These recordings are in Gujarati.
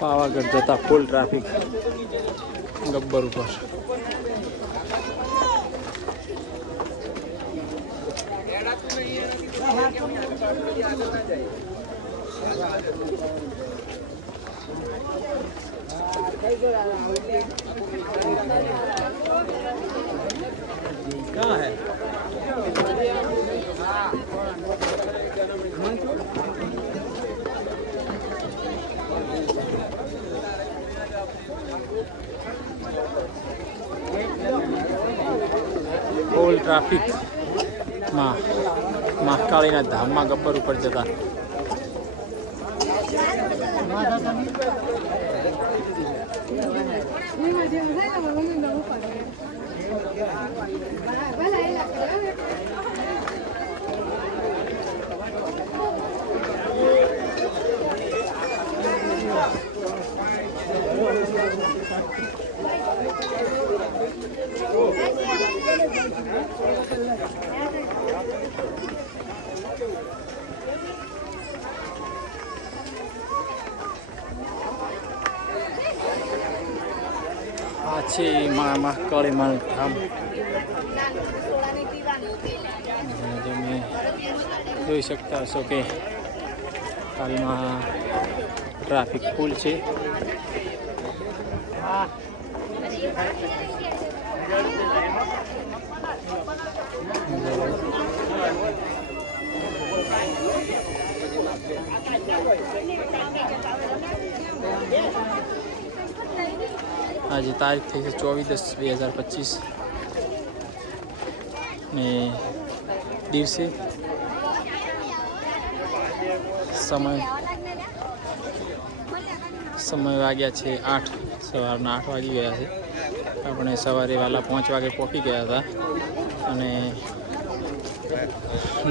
पावागढ़ जता फूल ट्राफिक गब्बर ऊपर। कहाँ है? फूल ट्राफिक महाकालीना धाम में गब्बर ऊपर जता महाकाली माँ धाम જોઈ શકતા હશો કે હાલમાં ટ્રાફિક ફૂલ છે। आज तारीख थी 24/10/2025 ने दिवसे समय वाग्या छे 8 सवारना 8 वागी गया है। अपने सवारे वाला 5 वागे पहुँची गया था अने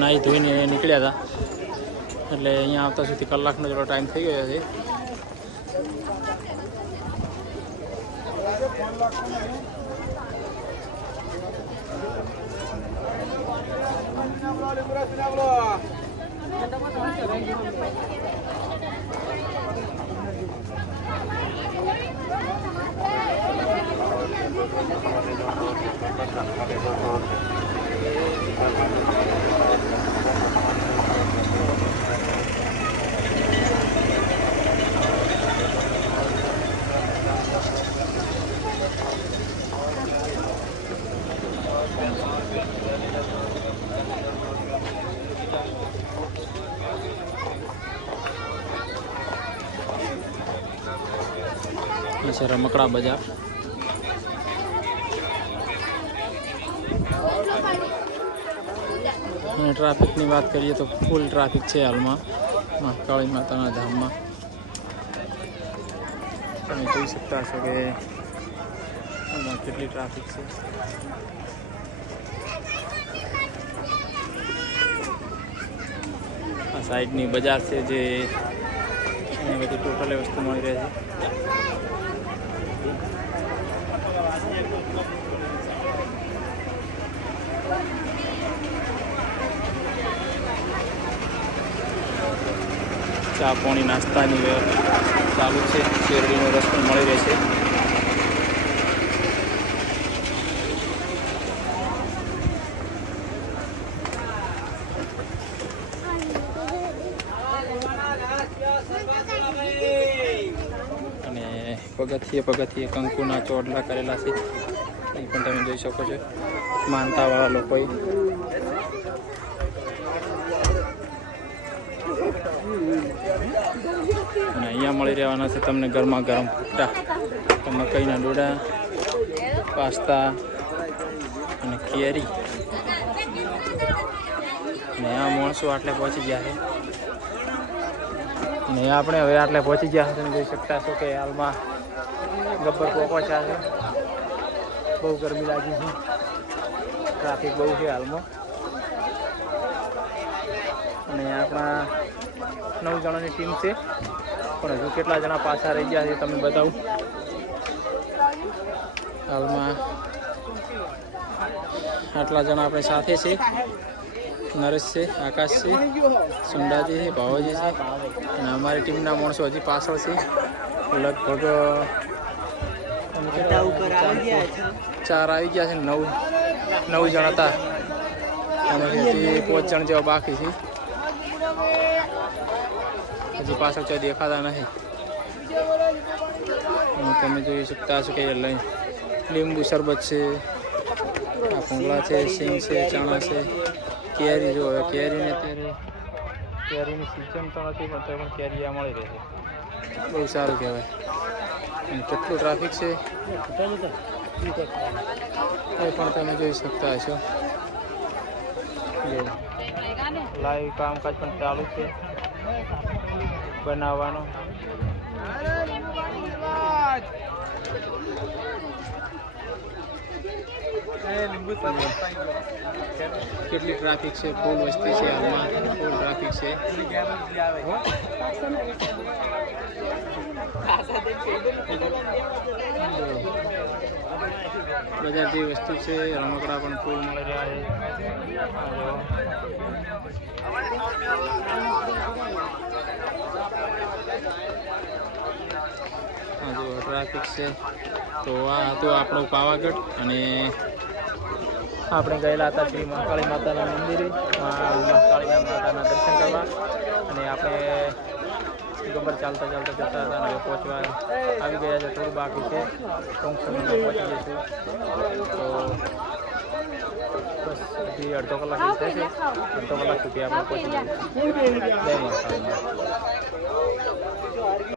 नाई धोईने निकल्या था એટલે અહીંયા આવતા સુધી કલાકનો જેટલો ટાઈમ થઈ ગયો છે। रमकड़ा बाजार ट्राफिक की बात करिए तो फूल ट्राफिक है हाल में महाकाली माता धाम में। જોઈ શકતા છો કે કેટલી ટ્રાફિક છે। આ સાઈડની બજાર છે જે બધી ટોટલ વસ્તુ મળી રહે છે। चा पानी नास्ता चालू है। शेरडीनो रस पण मळी रहेशे। અને પગથિયે કંકુના ચોડલા કરેલા છે એ પણ તમે જોઈ શકો છો માનતાવાળા લોકોએ। અને અહીંયા મળી રહેવાના છે તમને ગરમા ગરમ ભૂટ્ટા, મકાઈના ડોડા, પાસ્તા અને કેરી। ને આ માણસો આટલે પહોંચી ગયા છે ને આપણે હવે આટલે પહોંચી ગયા તમે જોઈ શકતા છો કે હાલમાં ગબ્બર પહોંચ્યા છે। બહુ ગરમી લાગી છે, ટ્રાફિક બહુ છે હાલમાં। અને આપણા 9 જણાની ટીમ છે પણ હજુ કેટલા જણા પાછા રહી ગયા છે તમને બતાવું। હાલમાં આટલા જણા આપણે સાથે છે નરેશ છે, આકાશ છે, સુંડાજી છે, ભાવજી છે અને અમારી ટીમના માણસો હજી પાછળ છે. લગભગ 4 આવી ગયા છે. 9 જણ હતા. એમાંથી હજી 5 જણ જેવા બાકી છે. હજી પાછળ કોઈ દેખાતા નથી. તમે જોઈ શકતા છો કે લીંબુ શરબત છે, આ ભૂંગળા છે, સિંગ છે, ચણા છે, કેરી. જો હવે કેરીને અત્યારે કેરીની સિઝન તો નથી પણ તો પણ કેરી આ મળી રહે છે. બહુ સારું કહેવાય. અને કેટલું ટ્રાફિક છે એ પણ તમે જોઈ શકતા હશો. લાઈવ કામકાજ પણ ચાલુ છે બનાવવાનો. કેટલી ટ્રાફિક છે, ફૂલ વસ્તી છે, હાલમાં ફૂલ ટ્રાફિક છે. બધા જે વસ્તુ છે રમકડા પણ ફૂલ મળી રહ્યા છે. જો ટ્રાફિક છે. તો આ હતું આપણું પાવાગઢ અને આપણે ગયેલા હતા શ્રી મહાકાળી માતાના મંદિરે, મહાકાળી માતાના દર્શન કરવા. અને આપણે ગબ્બર ચાલતા જતા હતા અને હવે પહોંચવા આવી ગયા છે. થોડું બાકી છે, ટૂંક સમયમાં પહોંચી જઈશું. તો બસ હજી અડધો કલાક થશે. અડધો કલાક સુધી આપણે પહોંચી જઈશું. જય મહાકાળી.